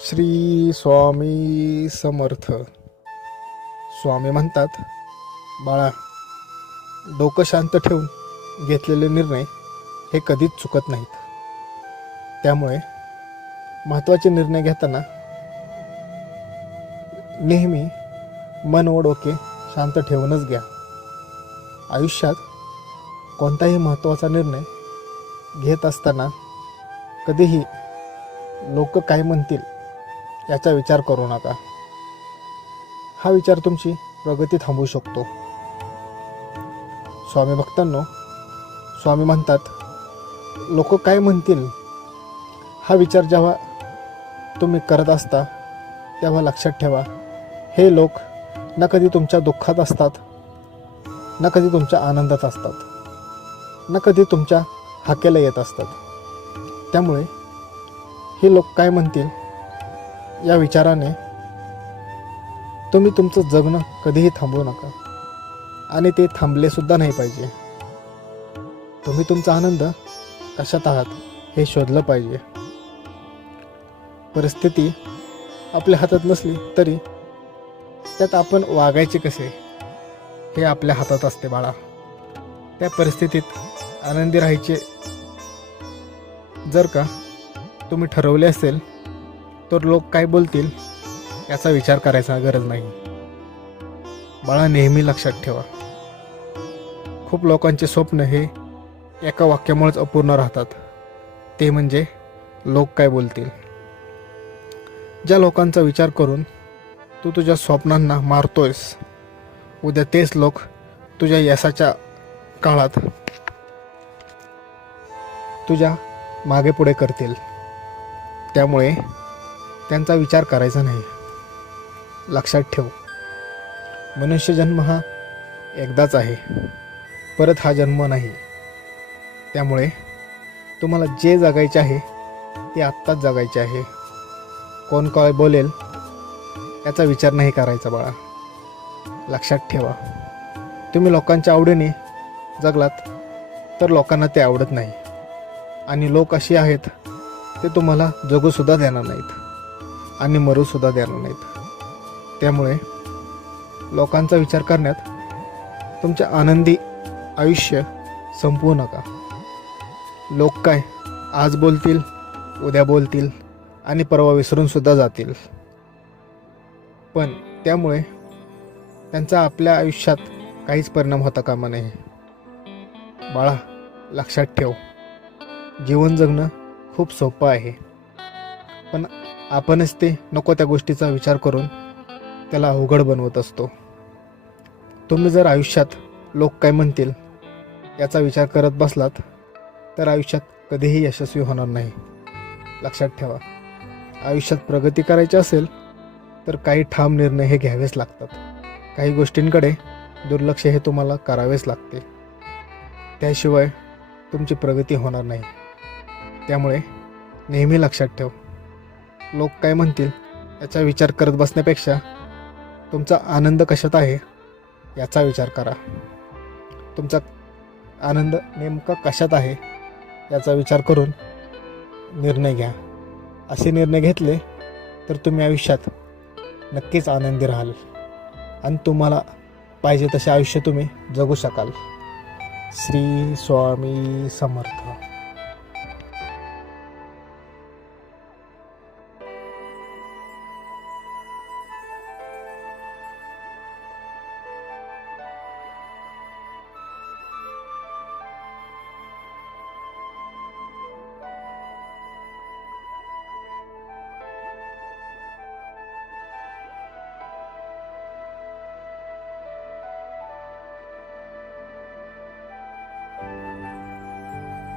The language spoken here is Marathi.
श्री स्वामी समर्थ. स्वामी म्हणतात, बाळा, डोकं शांत ठेवून घेतलेले निर्णय हे कधीच चुकत नाहीत. त्यामुळे महत्त्वाचे निर्णय घेताना नेहमी मन व डोके शांत ठेवूनच घ्या. आयुष्यात कोणताही महत्त्वाचा निर्णय घेत असताना कधीही लोक काय म्हणतील याचा विचार करू नका. हा विचार तुमची प्रगती थांबवू शकतो. स्वामी भक्तांनो, स्वामी म्हणतात, लोक काय म्हणतील हा विचार जेव्हा तुम्ही करत असता तेव्हा लक्षात ठेवा, हे लोक ना कधी तुमच्या दुःखात असतात, ना कधी तुमच्या आनंदात असतात, ना कधी तुमच्या हाकेला येत असतात. त्यामुळे हे लोक काय म्हणतील या विचाराने तुम्ही तुमचं जगणं कधीही थांबवू नका, आणि ते थांबले सुद्धा नाही पाहिजे. तुम्ही तुमचा आनंद कशात आहात हे शोधलं पाहिजे. परिस्थिती आपल्या हातात नसली तरी त्यात आपण वागायचे कसे हे आपल्या हातात असते बाळा. त्या परिस्थितीत आनंदी राहायचे जर का तुम्ही ठरवले असेल तर लोक काय बोलतील याचा विचार करायचा गरज नाही. बाळा, नेहमी लक्षात ठेवा, खूप लोकांचे स्वप्न हे एका वाक्यामुळेच अपूर्ण राहतात. ते म्हणजे लोक काय बोलतील. ज्या लोकांचा विचार करून तू तुझ्या स्वप्नांना मारतोयस, उद्या तेच लोक तुझ्या यशाच्या काळात तुझ्या मागे पुढे करतील. त्यामुळे त्यांचा विचार करायचा नाही. लक्षात ठेव, मनुष्य जन्म हा एकदाच आहे, परत हा जन्म नाही. त्यामुळे तुम्हाला जे जगायचे आहे ते आत्ताच जगायचे आहे. कोण काय बोलेल याचा विचार नाही करायचा बाळा. लक्षात ठेवा, तुम्ही लोकांच्या आवडीने जगलात तर लोकांना ते आवडत नाही, आणि लोक अशी आहेत ते तुम्हाला जगूसुद्धा देणार नाहीत आणि मरूसुद्धा देणार नाहीत. त्यामुळे लोकांचा विचार करण्यात तुमचे आनंदी आयुष्य संपवू नका. लोक काय आज बोलतील, उद्या बोलतील आणि परवा विसरूनसुद्धा जातील, पण त्यामुळे त्यांचा आपल्या आयुष्यात काहीच परिणाम होता कामा नये. बाळा, लक्षात ठेव, जीवन जगणं खूप सोपं आहे, पण आपणच ते नको त्या गोष्टीचा विचार करून त्याला अवघड बनवत असतो. तुम्ही जर आयुष्यात लोक काय म्हणतील याचा विचार करत बसलात तर आयुष्यात कधीही यशस्वी होणार नाही. लक्षात ठेवा, आयुष्यात प्रगती करायची असेल तर काही ठाम निर्णय हे घ्यावेच लागतात. काही गोष्टींकडे दुर्लक्ष हे तुम्हाला करावेच लागते. त्याशिवाय तुमची प्रगती होणार नाही. त्यामुळे नेहमी लक्षात ठेव, लोक काय म्हणतील याचा विचार करत बसण्यापेक्षा तुमचा आनंद कशात आहे याचा विचार करा. तुमचा आनंद नेमका कशात आहे याचा विचार करून निर्णय घ्या. असे निर्णय घेतले तर तुम्ही आयुष्यात नक्कीच आनंदी राहाल आणि तुम्हाला पाहिजे तसे आयुष्य तुम्ही जगू शकाल. श्री स्वामी समर्थ.